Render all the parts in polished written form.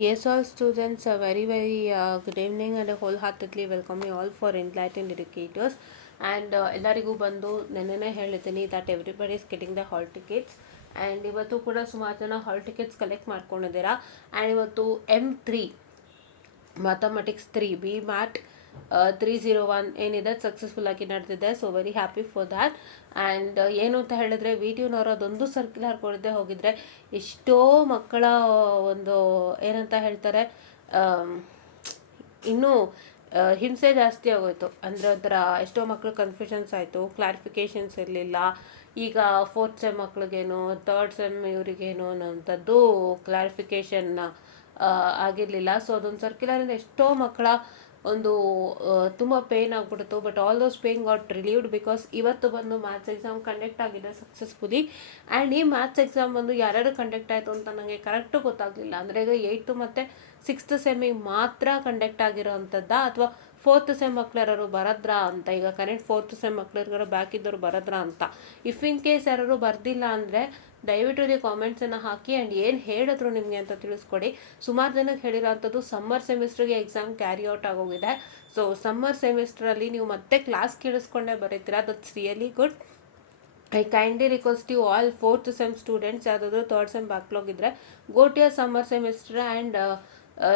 Yes, all students, a very good evening and wholeheartedly welcome you all for Enlightened Educators. And ಎಲ್ಲರಿಗೂ ಬಂದು ನೆನ್ನೆನೇ ಹೇಳಿದ್ದೀನಿ that everybody is getting the hall tickets. And ಇವತ್ತು ಕೂಡ ಸುಮಾರು ಜನ hall tickets collect ಮಾಡ್ಕೊಂಡಿದ್ದೀರಾ. And ಇವತ್ತು M3 mathematics 3 B mat 301 ಏನಿದೆ ಸಕ್ಸಸ್ಫುಲ್ ಆಗಿ ನಡೆದಿದೆ. So very happy for that. And ಏನು ಅಂತ ಹೇಳಿದ್ರೆ ವಿಡಿಯೋನವರು ಅದೊಂದು ಸರ್ಕ್ಯುಲರ್ ಕೊಡದೆ ಹೋಗಿದ್ರೆ ಎಷ್ಟೋ ಮಕ್ಕಳ ಒಂದು ಏನಂತ ಹೇಳ್ತಾರೆ ಇನ್ನೂ ಹಿಂಸೆ ಜಾಸ್ತಿ ಆಗೋಯ್ತು. ಅಂದರೆ ಒಂಥರ ಎಷ್ಟೋ ಮಕ್ಕಳು ಕನ್ಫ್ಯೂಷನ್ಸ್ ಆಯಿತು, ಕ್ಲಾರಿಫಿಕೇಷನ್ಸ್ ಇರಲಿಲ್ಲ. ಈಗ 4th ಸೆಮ್ ಮಕ್ಳಿಗೇನು 3rd ಸೆಮ್ ಇವರಿಗೇನು ಅನ್ನೋಂಥದ್ದು ಕ್ಲಾರಿಫಿಕೇಷನ್ ಆಗಿರಲಿಲ್ಲ. ಸೊ ಅದೊಂದು ಸರ್ಕ್ಯುಲರಿಂದ ಎಷ್ಟೋ ಮಕ್ಕಳ ಒಂದು ತುಂಬ ಪೇಯ್ನ್ ಆಗಿಬಿಡ್ತು. But all those pain got relieved because ಇವತ್ತು ಬಂದು ಮ್ಯಾಥ್ಸ್ ಎಕ್ಸಾಮ್ ಕಂಡಕ್ಟ್ ಆಗಿದೆ ಸಕ್ಸಸ್ಫುಲಿ. ಆ್ಯಂಡ್ ಈ ಮ್ಯಾಥ್ಸ್ ಎಕ್ಸಾಮ್ ಬಂದು ಯಾರ್ಯಾರು ಕಂಡಕ್ಟ್ ಆಯಿತು ಅಂತ ನನಗೆ ಕರೆಕ್ಟು ಗೊತ್ತಾಗಲಿಲ್ಲ. ಅಂದರೆ ಈಗ 8th ಮತ್ತು 6th ಸೆಮ್ಮಿಗೆ ಮಾತ್ರ ಕಂಡಕ್ಟ್ ಆಗಿರೋ ಅಂಥದ್ದಾ ಅಥವಾ 4th ಸೆಮ್ ಮಕ್ಳು ಯಾರು ಬರದ್ರಾ ಅಂತ. ಈಗ ಕರೆಂಟ್ 4th ಸೆಮ್ ಮಕ್ಳು ಬ್ಯಾಕ್ ಇದ್ದವರು ಬರದ್ರಾ ಅಂತ. ಇಫ್ ಇನ್ ಕೇಸ್ ಯಾರು ಬರ್ದಿಲ್ಲ ಅಂದರೆ ದಯವಿಟ್ಟು ನೀವು ಕಾಮೆಂಟ್ಸನ್ನು ಹಾಕಿ ಆ್ಯಂಡ್ ಏನು ಹೇಳಿದ್ರು ನಿಮಗೆ ಅಂತ ತಿಳಿಸ್ಕೊಡಿ. ಸುಮಾರು ಜನಕ್ಕೆ ಹೇಳಿರೋ ಅಂಥದ್ದು ಸಮ್ಮರ್ ಸೆಮಿಸ್ಟ್ರಿಗೆ ಎಕ್ಸಾಮ್ ಕ್ಯಾರಿ ಔಟ್ ಆಗೋಗಿದೆ. ಸೊ ಸಮ್ಮರ್ ಸೆಮಿಸ್ಟ್ರಲ್ಲಿ ನೀವು ಮತ್ತೆ ಕ್ಲಾಸ್ ಕೇಳಿಸ್ಕೊಂಡೇ ಬರೀತೀರಾ. That's really good. I kindly request you all 4th sem students ಯಾವುದಾದ್ರೂ 3rd ಸೆಮ್ ಬ್ಯಾಕ್ಲಾಗ್ ಇದ್ದರೆ go to your summer semester and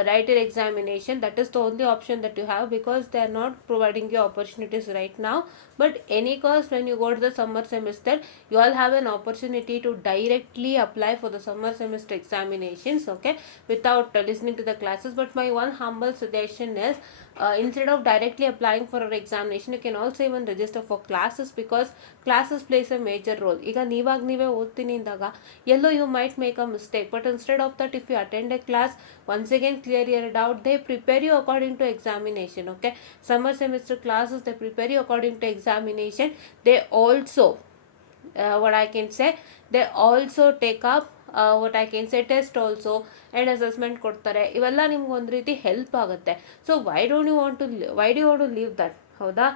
write your examination. That is the only option that you have because they are not providing you opportunities right now. But any cost, when you go to the summer semester, you all have an opportunity to directly apply for the summer semester examinations, okay, without listening to the classes. But my one humble suggestion is instead of directly applying for our examination, you can also even register for classes because classes plays a major role. ಈಗ ನೀವೇ ಓದ್ತೀನಿ ಅಂದಾಗ ಎಲ್ಲೋ you might make a mistake, but instead of that, if you attend a class, once again clear your doubt, they prepare you according to examination. Okay, summer semester classes, they prepare you according to examination. They also what I can say, they also take up what I can say test also and assessment ಕೊಡ್ತಾರೆ. ಇವೆಲ್ಲ ನಿಮ್ಗೆ ಒಂದು ರೀತಿ help ಆಗುತ್ತೆ. So why do you want to leave that? ಹೌದಾ,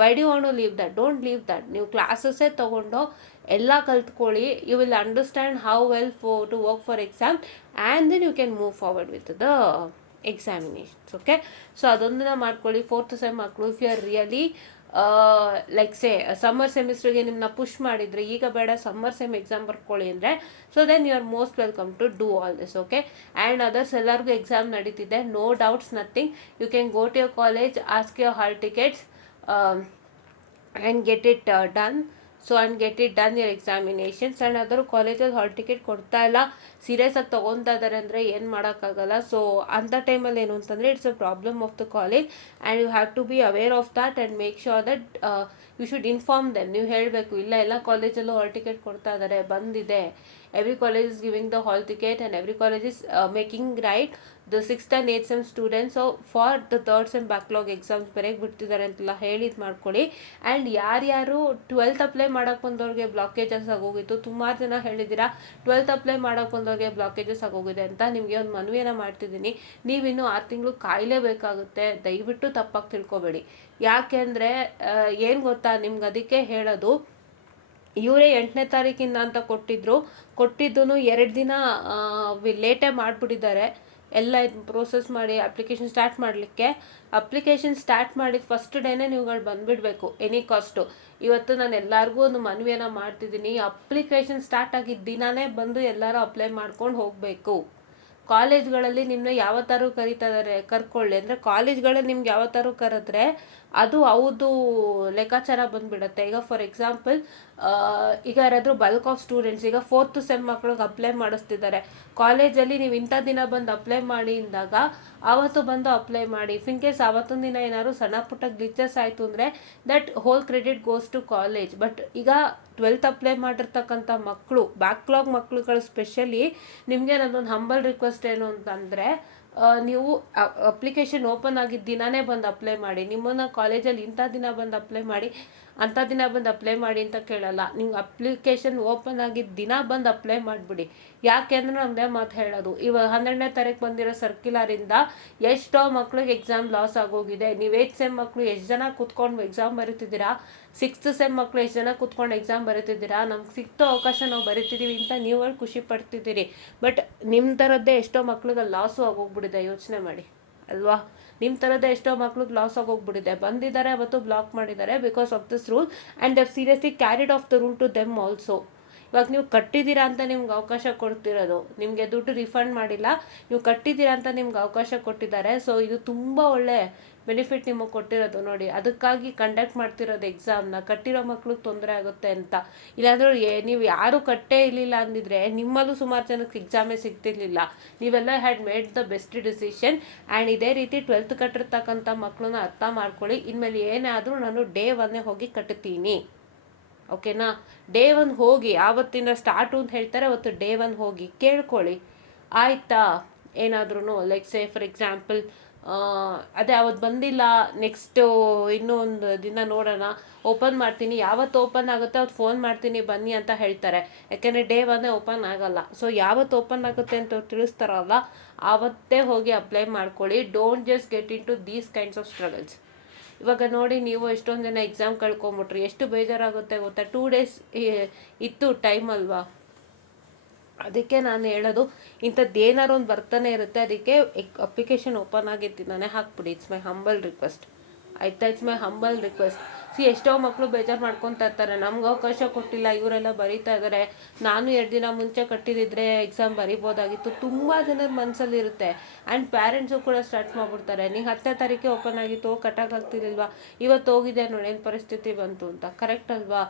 why do you want to leave that? Don't leave that. ನೀವು ಕ್ಲಾಸಸ್ಸೇ ತೊಗೊಂಡು ಎಲ್ಲ ಕಲ್ತ್ಕೊಳ್ಳಿ. You will understand how well to work for exam and then you can move forward with the examinations. Okay, so ಅದೊಂದನ್ನ ಮಾಡ್ಕೊಳ್ಳಿ. 4th sem ಮಕ್ಕಳು if you are really like say summer ಸೆಮಿಸ್ಟ್ರಿಗೆ ನಿಮ್ಮನ್ನ ಪುಷ್ ಮಾಡಿದರೆ ಈಗ ಬೇಡ ಸಮ್ಮರ್ ಸೆಮ್ ಎಕ್ಸಾಮ್ ಬರ್ಕೊಳ್ಳಿ ಅಂದರೆ so then you are most welcome to do all this. Okay, and others ಎಲ್ಲರಿಗೂ ಎಕ್ಸಾಮ್ ನಡೀತಿದೆ. No doubts, nothing. You can go to your college, ask your hall tickets and get it done. So and get it done your examinations. And ಅದರ ಕಾಲೇಜಲ್ಲಿ hall ticket ಕೊಡ್ತಾ ಇಲ್ಲ, serious ಆಗಿ ತೊಗೊತಾ ಇದ್ದಾರೆ ಅಂದರೆ ಏನು ಮಾಡೋಕ್ಕಾಗಲ್ಲ. ಸೊ ಅಂಥ ಟೈಮಲ್ಲಿ ಏನು ಅಂತಂದರೆ it's a problem of the college and you have to be aware of that and make sure that you should inform them. ನೀವು ಹೇಳಬೇಕು, ಇಲ್ಲ ಎಲ್ಲ ಕಾಲೇಜಲ್ಲೂ ಹಾಲ್ ಟಿಕೆಟ್ ಕೊಡ್ತಾ ಇದ್ದಾರೆ, ಬಂದಿದೆ. Every college is giving the hall ticket and every college is making right the 6th and 8th sem students for the 3rd sem backlog exams ಬರೆಗೆ ಬಿಡ್ತಿದ್ದಾರೆ ಅಂತೆಲ್ಲ ಹೇಳಿದ್ದು ಮಾಡ್ಕೊಳ್ಳಿ. ಆ್ಯಂಡ್ ಯಾರ್ಯಾರು 12th ಅಪ್ಲೈ ಮಾಡೋಕ್ಕೆ ಬಂದವ್ರಿಗೆ ಬ್ಲಾಕೇಜಸ್ ಆಗೋಗಿತ್ತು, ಸುಮಾರು ಜನ ಹೇಳಿದ್ದೀರಾ 12th ಅಪ್ಲೈ ಮಾಡೋಕ್ಕೆ ಬಂದವ್ರಿಗೆ ಬ್ಲಾಕೇಜಸ್ ಆಗೋಗಿದೆ ಅಂತ. ನಿಮಗೆ ಒಂದು ಮನವಿಯನ್ನು ಮಾಡ್ತಿದ್ದೀನಿ, ನೀವಿನ್ನೂ 6 ತಿಂಗಳು ಕಾಯಲೇಬೇಕಾಗುತ್ತೆ. ದಯವಿಟ್ಟು ತಪ್ಪಾಗಿ ತಿಳ್ಕೊಬೇಡಿ. ಯಾಕೆಂದರೆ ಏನು ಗೊತ್ತಾ, ನಿಮ್ಗೆ ಅದಕ್ಕೆ ಹೇಳೋದು, ಇವರೇ 8ನೇ ತಾರೀಕಿಂದ ಅಂತ ಕೊಟ್ಟಿದ್ದು 2 ದಿನ ಲೇಟೇ ಮಾಡಿಬಿಟ್ಟಿದ್ದಾರೆ. ಎಲ್ಲ ಇದು ಪ್ರೋಸೆಸ್ ಮಾಡಿ ಅಪ್ಲಿಕೇಶನ್ ಸ್ಟಾರ್ಟ್ ಮಾಡಲಿಕ್ಕೆ. ಅಪ್ಲಿಕೇಶನ್ ಸ್ಟಾರ್ಟ್ ಮಾಡಿದ ಫಸ್ಟ್ ಡೇನೇ ನೀವುಗಳು ಬಂದುಬಿಡಬೇಕು ಎನಿ ಕಾಸ್ಟು. ಇವತ್ತು ನಾನು ಎಲ್ಲರಿಗೂ ಒಂದು ಮನವಿಯನ್ನು ಮಾಡ್ತಿದ್ದೀನಿ, ಅಪ್ಲಿಕೇಶನ್ ಸ್ಟಾರ್ಟ್ ಆಗಿದ್ದ ದಿನವೇ ಬಂದು ಎಲ್ಲರೂ ಅಪ್ಲೈ ಮಾಡ್ಕೊಂಡು ಹೋಗಬೇಕು. ಕಾಲೇಜ್ಗಳಲ್ಲಿ ನಿಮ್ಮನ್ನ ಯಾವತ್ತಾರು ಕರೀತಾ ಇದ್ದಾರೆ, ಕರ್ಕೊಳ್ಳಿ. ಅಂದರೆ ಕಾಲೇಜ್ಗಳಲ್ಲಿ ನಿಮ್ಗೆ ಯಾವತ್ತಾರು ಕರೆದ್ರೆ ಅದು ಹೌದು ಲೆಕ್ಕಾಚಾರ ಬಂದುಬಿಡುತ್ತೆ. ಈಗ ಫಾರ್ ಎಕ್ಸಾಂಪಲ್ ಈಗ ಯಾರಾದರೂ ಬಲ್ಕ್ ಆಫ್ ಸ್ಟೂಡೆಂಟ್ಸ್ ಈಗ 4th ಸೆಮ್ ಮಕ್ಳಿಗೆ ಅಪ್ಲೈ ಮಾಡಿಸ್ತಿದ್ದಾರೆ ಕಾಲೇಜಲ್ಲಿ, ನೀವು ಇಂಥ ದಿನ ಬಂದು ಅಪ್ಲೈ ಮಾಡಿ ಅಂದಾಗ ಆವತ್ತು ಬಂದು ಅಪ್ಲೈ ಮಾಡಿ. ಇಫ್ ಇನ್ ಕೇಸ್ ಆವತ್ತೊಂದು ದಿನ ಏನಾದ್ರು ಸಣ್ಣ ಪುಟ್ಟ ಗ್ಲಿಚಸ್ ಆಯಿತು ಅಂದರೆ that whole credit goes to college. But ಈಗ 12th ಅಪ್ಲೈ ಮಾಡಿರ್ತಕ್ಕಂಥ ಮಕ್ಕಳು, ಬ್ಯಾಕ್ಲಾಗ್ ಮಕ್ಕಳುಗಳು ಸ್ಪೆಷಲಿ, ನಿಮಗೆ ನನ್ನೊಂದು ಹಂಬಲ್ ರಿಕ್ವೆಸ್ಟ್ ಏನು ಅಂತಂದರೆ, ನೀವು ಅಪ್ಲಿಕೇಶನ್ ಓಪನ್ ಆಗಿದ್ದ ದಿನವೇ ಬಂದು ಅಪ್ಲೈ ಮಾಡಿ. ನಿಮ್ಮನ್ನು ಕಾಲೇಜಲ್ಲಿ ಇಂಥ ದಿನ ಬಂದು ಅಪ್ಲೈ ಮಾಡಿ. ಅಂಥ ದಿನ ಬಂದು ಅಪ್ಲೈ ಮಾಡಿ ಅಂತ ಕೇಳಲ್ಲ. ನಿಮ್ಗೆ ಅಪ್ಲಿಕೇಶನ್ ಓಪನ್ ಆಗಿದ್ದ ದಿನ ಬಂದು ಅಪ್ಲೈ ಮಾಡಿಬಿಡಿ. ಯಾಕೆ ಅಂದರೆ ಒಂದೇ ಮಾತು ಹೇಳೋದು, ಇವಾಗ 12ನೇ ತಾರೀಕು ಬಂದಿರೋ ಸರ್ಕ್ಯುಲರಿಂದ ಎಷ್ಟೋ ಮಕ್ಳಿಗೆ ಎಕ್ಸಾಮ್ ಲಾಸ್ ಆಗೋಗಿದೆ. ನೀವು 8th ಸೆಮ್ ಮಕ್ಕಳು ಎಷ್ಟು ಜನ ಕೂತ್ಕೊಂಡು ಎಕ್ಸಾಮ್ ಬರೀತಿದ್ದೀರಾ, 6th ಸೆಮ್ ಮಕ್ಕಳು ಎಷ್ಟು ಜನ ಕೂತ್ಕೊಂಡು ಎಕ್ಸಾಮ್ ಬರೀತಿದ್ದೀರಾ, ನಮ್ಗೆ ಸಿಕ್ತೋ ಅವಕಾಶ ನಾವು ಬರೀತಿದ್ದೀವಿ ಅಂತ ನೀವುಗಳು ಖುಷಿ ಪಡ್ತಿದ್ದೀರಿ. ಬಟ್ ನಿಮ್ಮ ಥರದ್ದೇ ಎಷ್ಟೋ ಮಕ್ಳಿಗೆ ಲಾಸು ಆಗೋಗ್ಬಿಟ್ಟಿದೆ, ಯೋಚನೆ ಮಾಡಿ ಅಲ್ವಾ. ನಿಮ್ಮ ಥರದ್ದೇ ಎಷ್ಟೋ ಮಕ್ಳಿಗೆ ಲಾಸ್ ಆಗೋಗ್ಬಿಟ್ಟಿದೆ. ಬಂದಿದ್ದಾರೆ ಅವತ್ತು ಬ್ಲಾಕ್ ಮಾಡಿದ್ದಾರೆ because of this rule and they seriously carried of the rule to them also. ಇವಾಗ ನೀವು ಕಟ್ಟಿದ್ದೀರಾ ಅಂತ ನಿಮ್ಗೆ ಅವಕಾಶ ಕೊಡ್ತಿರೋದು, ನಿಮಗೆ ದುಡ್ಡು ರಿಫಂಡ್ ಮಾಡಿಲ್ಲ, ನೀವು ಕಟ್ಟಿದ್ದೀರಾ ಅಂತ ನಿಮ್ಗೆ ಅವಕಾಶ ಕೊಟ್ಟಿದ್ದಾರೆ. ಸೊ ಇದು ತುಂಬ ಒಳ್ಳೆ ಬೆನಿಫಿಟ್ ನಿಮಗೆ ಕೊಟ್ಟಿರೋದು ನೋಡಿ. ಅದಕ್ಕಾಗಿ ಕಂಡಕ್ಟ್ ಮಾಡ್ತಿರೋದು ಎಕ್ಸಾಮ್ನ. ಕಟ್ಟಿರೋ ಮಕ್ಳಿಗೆ ತೊಂದರೆ ಆಗುತ್ತೆ ಅಂತ. ಇಲ್ಲಾಂದ್ರೆ ನೀವು ಯಾರು ಕಟ್ಟೇ ಇರಲಿಲ್ಲ ಅಂದಿದ್ರೆ ನಿಮ್ಮಲ್ಲೂ ಸುಮಾರು ಜನಕ್ಕೆ ಎಕ್ಸಾಮೇ ಸಿಗ್ತಿರ್ಲಿಲ್ಲ. ನೀವೆಲ್ಲ had made the best decision. And ಇದೇ ರೀತಿ 12th ಕಟ್ಟಿರ್ತಕ್ಕಂಥ ಮಕ್ಕಳನ್ನ ಅರ್ಥ ಮಾಡ್ಕೊಳ್ಳಿ. ಇನ್ಮೇಲೆ ಏನೇ ಆದರೂ ನಾನು ಡೇ 1 ಹೋಗಿ ಕಟ್ತೀನಿ, ಓಕೆನಾ. ಡೇ 1 ಹೋಗಿ, ಆವತ್ತಿಂದ ಸ್ಟಾರ್ಟು ಅಂತ ಹೇಳ್ತಾರೆ, ಅವತ್ತು ಡೇ 1 ಹೋಗಿ ಕೇಳ್ಕೊಳ್ಳಿ ಆಯಿತಾ. ಏನಾದ್ರೂ ಲೈಕ್ ಸೇ ಫಾರ್ ಎಕ್ಸಾಂಪಲ್ ಅದೇ ಅವತ್ತು ಬಂದಿಲ್ಲ, ನೆಕ್ಸ್ಟು ಇನ್ನೂ ಒಂದು ದಿನ ನೋಡೋಣ, ಓಪನ್ ಮಾಡ್ತೀನಿ, ಯಾವತ್ತು ಓಪನ್ ಆಗುತ್ತೆ ಅವತ್ತು ಫೋನ್ ಮಾಡ್ತೀನಿ ಬನ್ನಿ ಅಂತ ಹೇಳ್ತಾರೆ. ಯಾಕೆಂದರೆ ಡೇ 1 ಓಪನ್ ಆಗೋಲ್ಲ. ಸೊ ಯಾವತ್ತು ಓಪನ್ ಆಗುತ್ತೆ ಅಂತ ತಿಳಿಸ್ತಾರಲ್ಲ, ಆವತ್ತೇ ಹೋಗಿ ಅಪ್ಲೈ ಮಾಡ್ಕೊಳ್ಳಿ. Don't just get into these kinds of struggles. ಇವಾಗ ನೋಡಿ, ನೀವು ಎಷ್ಟೊಂದು ಜನ ಎಕ್ಸಾಮ್ ಕಳ್ಕೊಂಬಿಟ್ರಿ, ಎಷ್ಟು ಬೇಜಾರಾಗುತ್ತೆ ಗೊತ್ತಾ. 2 days ಇತ್ತು ಟೈಮ್ ಅಲ್ವಾ. ಅದಕ್ಕೆ ನಾನು ಹೇಳೋದು, ಇಂಥದ್ದು ಏನಾರು ಒಂದು ಬರ್ತಾನೆ ಇರುತ್ತೆ. ಅದಕ್ಕೆ ಅಪ್ಲಿಕೇಶನ್ ಓಪನ್ ಆಗಿದ್ದಾನೆ ಹಾಕ್ಬಿಡಿ. ಇಟ್ಸ್ ಮೈ ಹಂಬಲ್ ರಿಕ್ವೆಸ್ಟ್ ಆಯಿತಾ. It's my humble request. ಎಷ್ಟೋ ಮಕ್ಕಳು ಬೇಜಾರು ಮಾಡ್ಕೊತಾ ಇರ್ತಾರೆ, ನಮ್ಗೆ ಅವಕಾಶ ಕೊಟ್ಟಿಲ್ಲ, ಇವರೆಲ್ಲ ಬರೀತಾ ಇದ್ದಾರೆ, ನಾನು 2 ದಿನ ಮುಂಚೆ ಕಟ್ಟಿದಿದ್ರೆ ಎಕ್ಸಾಮ್ ಬರಿಬೋದಾಗಿತ್ತು. ತುಂಬ ಜನರ ಮನಸ್ಸಲ್ಲಿ ಇರುತ್ತೆ. ಆ್ಯಂಡ್ ಪ್ಯಾರೆಂಟ್ಸು ಕೂಡ ಸ್ಟಾರ್ಟ್ ಮಾಡಿಬಿಡ್ತಾರೆ, ನೀವು 10ನೇ ತಾರೀಕೆ ಓಪನ್ ಆಗಿತ್ತು, ಕಟ್ಟೋಕ್ಕಾಗ್ತಿರ್ಲಿಲ್ವಾ, ಇವತ್ತು ಹೋಗಿದೆ ನೋಡಿ ಏನು ಪರಿಸ್ಥಿತಿ ಬಂತು ಅಂತ. ಕರೆಕ್ಟ್ ಅಲ್ವಾ.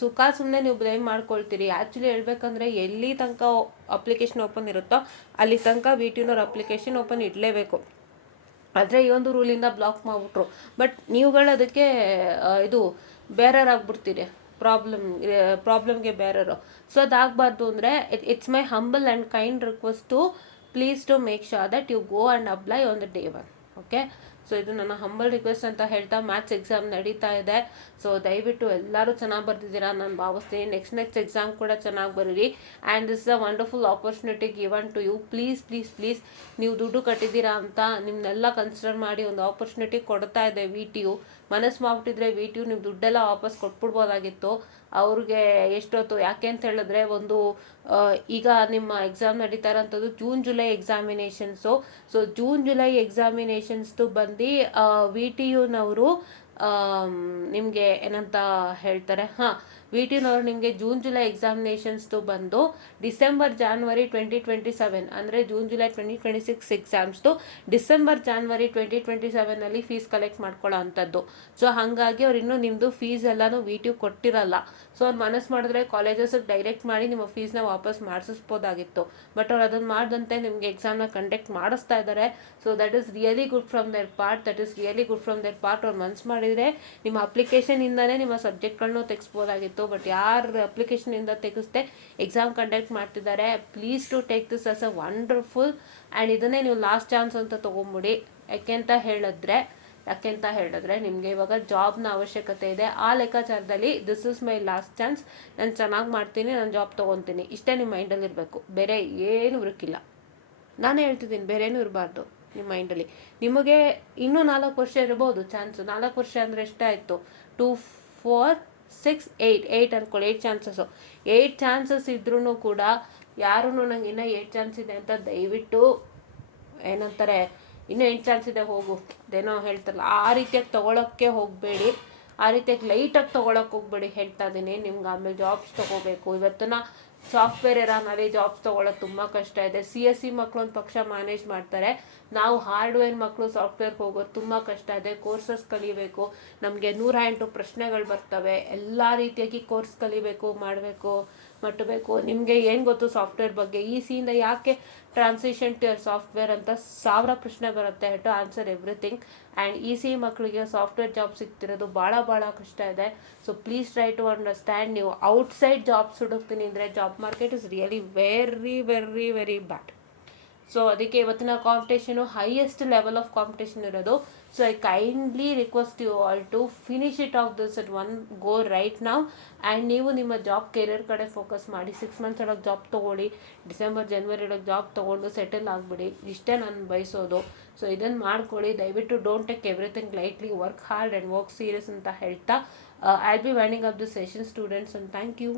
ಸುಖ ಸುಮ್ಮನೆ ನೀವು ಬ್ಲೇಮ್ ಮಾಡ್ಕೊಳ್ತೀರಿ. ಆ್ಯಕ್ಚುಲಿ ಹೇಳ್ಬೇಕಂದ್ರೆ ಎಲ್ಲಿ ತನಕ ಅಪ್ಲಿಕೇಶನ್ ಓಪನ್ ಇರುತ್ತೋ ಅಲ್ಲಿ ತನಕ VTನವ್ರ ಅಪ್ಲಿಕೇಶನ್ ಓಪನ್ ಇಡಲೇಬೇಕು. ಆದರೆ ಈ ಒಂದು ರೂಲಿಂದ ಬ್ಲಾಕ್ ಮಾಡಿಬಿಟ್ರು. ಬಟ್ ನೀವುಗಳು ಅದಕ್ಕೆ ಇದು ಬೇರೆಯವ್ರಾಗ್ಬಿಡ್ತೀರಿ, ಪ್ರಾಬ್ಲಮ್ಗೆ ಬೇರೆಯವರು. ಸೊ ಅದಾಗಬಾರ್ದು ಅಂದರೆ it's my humble and kind request to please to make sure that you go and apply on the day 1. Okay. So ಇದು ನನ್ನ ಹಂಬಲ್ ರಿಕ್ವೆಸ್ಟ್ ಅಂತ ಹೇಳ್ತಾ, ಮ್ಯಾಥ್ಸ್ ಎಕ್ಸಾಮ್ ನಡೀತಾ ಇದೆ. ಸೊ ದಯವಿಟ್ಟು ಎಲ್ಲರೂ ಚೆನ್ನಾಗಿ ಬರ್ತಿದ್ದೀರಾ ನಾನು ಭಾವಿಸ್ತೀನಿ. ನೆಕ್ಸ್ಟ್ ಎಕ್ಸಾಮ್ ಕೂಡ ಚೆನ್ನಾಗಿ ಬರೀರಿ. And this is a wonderful opportunity given to you. Please ನೀವು ದುಡ್ಡು ಕಟ್ಟಿದ್ದೀರಾ ಅಂತ ನಿಮ್ಮನ್ನೆಲ್ಲ ಕನ್ಸಿಡರ್ ಮಾಡಿ ಒಂದು ಆಪರ್ಚುನಿಟಿ ಕೊಡ್ತಾ ಇದೆ VTU. ಮನಸ್ಸು ಮಾಡ್ಬಿಟ್ಟಿದ್ರೆ VTU ನೀವು ದುಡ್ಡೆಲ್ಲ ವಾಪಸ್ ಕೊಟ್ಬಿಡ್ಬೋದಾಗಿತ್ತು ಅವ್ರಿಗೆ. ಎಷ್ಟೊತ್ತು ಯಾಕೆ ಅಂತ ಹೇಳಿದ್ರೆ, ಒಂದು ಈಗ ನಿಮ್ಮ ಎಕ್ಸಾಮ್ ನಡೀತಾ ಇರೋಂಥದ್ದು ಜೂನ್-ಜುಲೈ ಎಕ್ಸಾಮಿನೇಷನ್ಸು. ಸೊ ಜೂನ್-ಜುಲೈ ಎಕ್ಸಾಮಿನೇಷನ್ಸ್ದು ಬಂದು VTUನವರು ನಿಮಗೆ ಏನಂತ ಹೇಳ್ತಾರೆ, VTUನವರು ನಿಮಗೆ ಜೂನ್-ಜುಲೈ ಎಕ್ಸಾಮಿನೇಷನ್ಸ್ದು ಬಂದು ಡಿಸೆಂಬರ್-ಜಾನ್ವರಿ 2027 ಅಂದರೆ ಜೂನ್-ಜುಲೈ 2026 ಎಕ್ಸಾಮ್ಸ್ದು ಡಿಸೆಂಬರ್-ಜಾನ್ವರಿ 2027 ಫೀಸ್ ಕಲೆಕ್ಟ್ ಮಾಡ್ಕೊಳ್ಳೋ ಅಂಥದ್ದು. ಸೊ ಹಾಗಾಗಿ ಅವ್ರು ಇನ್ನೂ ನಿಮ್ಮದು ಫೀಸ್ ಎಲ್ಲನೂ VTU ಕೊಟ್ಟಿರಲ್ಲ. ಸೊ ಅವ್ರು ಮನಸ್ಸು ಮಾಡಿದ್ರೆ ಕಾಲೇಜಸ್ಗೆ ಡೈರೆಕ್ಟ್ ಮಾಡಿ ನಿಮ್ಮ ಫೀಸ್ನ ವಾಪಸ್ ಮಾಡಿಸ್ಬೋದಾಗಿತ್ತು. ಬಟ್ ಅವ್ರು ಅದನ್ನು ಮಾಡ್ದಂತೆ ನಿಮಗೆ ಎಕ್ಸಾಮ್ನ ಕಂಡಕ್ಟ್ ಮಾಡಿಸ್ತಾ ಇದ್ದಾರೆ. So that is really good from their part. ಅವ್ರು ಮನ್ಸು ಮಾಡಿದರೆ ನಿಮ್ಮ ಅಪ್ಲಿಕೇಶನಿಂದನೇ ನಿಮ್ಮ ಸಬ್ಜೆಕ್ಟ್ಗಳನ್ನೂ ತೆಗೆಸ್ಬೋದಾಗಿತ್ತು. ಬಟ್ ಯಾರು ಅಪ್ಲಿಕೇಶನಿಂದ ತೆಗೆಸ್ದೆ ಎಕ್ಸಾಮ್ ಕಂಡಕ್ಟ್ ಮಾಡ್ತಿದ್ದಾರೆ. Please to take this as a wonderful. And ಇದನ್ನೇ ನೀವು ಲಾಸ್ಟ್ ಚಾನ್ಸ್ ಅಂತ ತೊಗೊಂಬಿಡಿ. ಯಾಕೆಂತ ಹೇಳಿದ್ರೆ ನಿಮಗೆ ಇವಾಗ ಜಾಬ್ನ ಅವಶ್ಯಕತೆ ಇದೆ. ಆ ಲೆಕ್ಕಾಚಾರದಲ್ಲಿ this is my last chance, ನಾನು ಚೆನ್ನಾಗಿ ಮಾಡ್ತೀನಿ, ನಾನು ಜಾಬ್ ತೊಗೊತೀನಿ, ಇಷ್ಟೇ ನಿಮ್ಮ ಮೈಂಡಲ್ಲಿ ಇರಬೇಕು. ಬೇರೆ ಏನು ಇರೋಕ್ಕಿಲ್ಲ. ನಾನು ಹೇಳ್ತಿದ್ದೀನಿ, ಬೇರೆ ಏನೂ ಇರಬಾರ್ದು ನಿಮ್ಮ ಮೈಂಡಲ್ಲಿ. ನಿಮಗೆ ಇನ್ನೂ 4 ವರ್ಷ ಇರ್ಬೋದು ಚಾನ್ಸು. 4 ವರ್ಷ ಅಂದರೆ ಎಷ್ಟಾಯಿತು? 2, 4, 6, 8 ಅಂದ್ಕೊಳ್ಳಿ. 8 ಚಾನ್ಸಸ್ಸು. 8 ಚಾನ್ಸಸ್ ಇದ್ರೂ ಕೂಡ ಯಾರೂ ನಂಗೆ ಇನ್ನೂ 8 ಚಾನ್ಸ್ ಇದೆ ಅಂತ ದಯವಿಟ್ಟು ಏನಂತಾರೆ, ಇನ್ನೂ 8 ಚಾನ್ಸ್ ಇದೆ ಹೋಗು ಅದೇನೋ ಹೇಳ್ತಾರಲ್ಲ, ಆ ರೀತಿಯಾಗಿ ತೊಗೊಳಕ್ಕೆ ಹೋಗಬೇಡಿ. ಆ ರೀತಿಯಾಗಿ ಲೈಟಾಗಿ ತೊಗೊಳಕ್ಕೆ ಹೋಗಬೇಡಿ ಹೇಳ್ತಾ ಇದ್ದೀನಿ. ನಿಮ್ಗೆ ಆಮೇಲೆ ಜಾಬ್ಸ್ ತೊಗೋಬೇಕು. ಇವತ್ತಿನ ಸಾಫ್ಟ್ವೇರ್ ಇರೋನಲ್ಲಿ ಜಾಬ್ಸ್ ತೊಗೊಳೋದು ತುಂಬ ಕಷ್ಟ ಇದೆ. CSE ಮಕ್ಕಳು ಒಂದು ಪಕ್ಷ ಮ್ಯಾನೇಜ್ ಮಾಡ್ತಾರೆ. ನಾವು ಹಾರ್ಡ್ವೇರ್ ಮಕ್ಕಳು ಸಾಫ್ಟ್ವೇರ್ಗೆ ಹೋಗೋದು ತುಂಬ ಕಷ್ಟ ಇದೆ. ಕೋರ್ಸಸ್ ಕಲಿಬೇಕು, ನಮಗೆ 108 ಪ್ರಶ್ನೆಗಳು ಬರ್ತವೆ. ಎಲ್ಲ ರೀತಿಯಾಗಿ ಕೋರ್ಸ್ ಕಲಿಬೇಕು, ಮಾಡಬೇಕು. ನಿಮಗೆ ಏನು ಗೊತ್ತು ಸಾಫ್ಟ್ವೇರ್ ಬಗ್ಗೆ? ECಯಿಂದ ಯಾಕೆ ಟ್ರಾನ್ಸಿಷನ್ ಟು ಸಾಫ್ಟ್ವೇರ್ ಅಂತ 1000 ಪ್ರಶ್ನೆ ಬರುತ್ತೆ. To answer everything. And ECE ಮಕ್ಕಳಿಗೆ ಸಾಫ್ಟ್ವೇರ್ ಜಾಬ್ ಸಿಗ್ತಿರೋದು ಭಾಳ ಕಷ್ಟ ಇದೆ. So please try to understand. ನೀವು ಔಟ್ಸೈಡ್ ಜಾಬ್ಸ್ ಹುಡುಕ್ತೀನಿ ಅಂದರೆ job market is really very bad. So ಅದಕ್ಕೆ ಇವತ್ತಿನ ಕಾಂಪಿಟೇಷನು ಹೈಯೆಸ್ಟ್ ಲೆವೆಲ್ ಆಫ್ ಕಾಂಪಿಟೇಷನ್ ಇರೋದು. So I kindly request you all to finish it of this at one go right now. And ನೀವು ನಿಮ್ಮ job career ಕಡೆ focus ಮಾಡಿ. 6 months ಒಳಗೆ job ತೊಗೊಳ್ಳಿ, ಡಿಸೆಂಬರ್ ಜನವರಿ ಒಳಗೆ ಜಾಬ್ ತೊಗೊಂಡು ಸೆಟಲ್ ಆಗಿಬಿಡಿ. ಇಷ್ಟೇ ನಾನು ಬಯಸೋದು. ಸೊ ಇದನ್ನು ಮಾಡ್ಕೊಳ್ಳಿ. ದಯವಿಟ್ಟು don't take everything lightly, work hard and work serious ಅಂತ ಹೇಳ್ತಾ I will be winding up the session students, and thank you.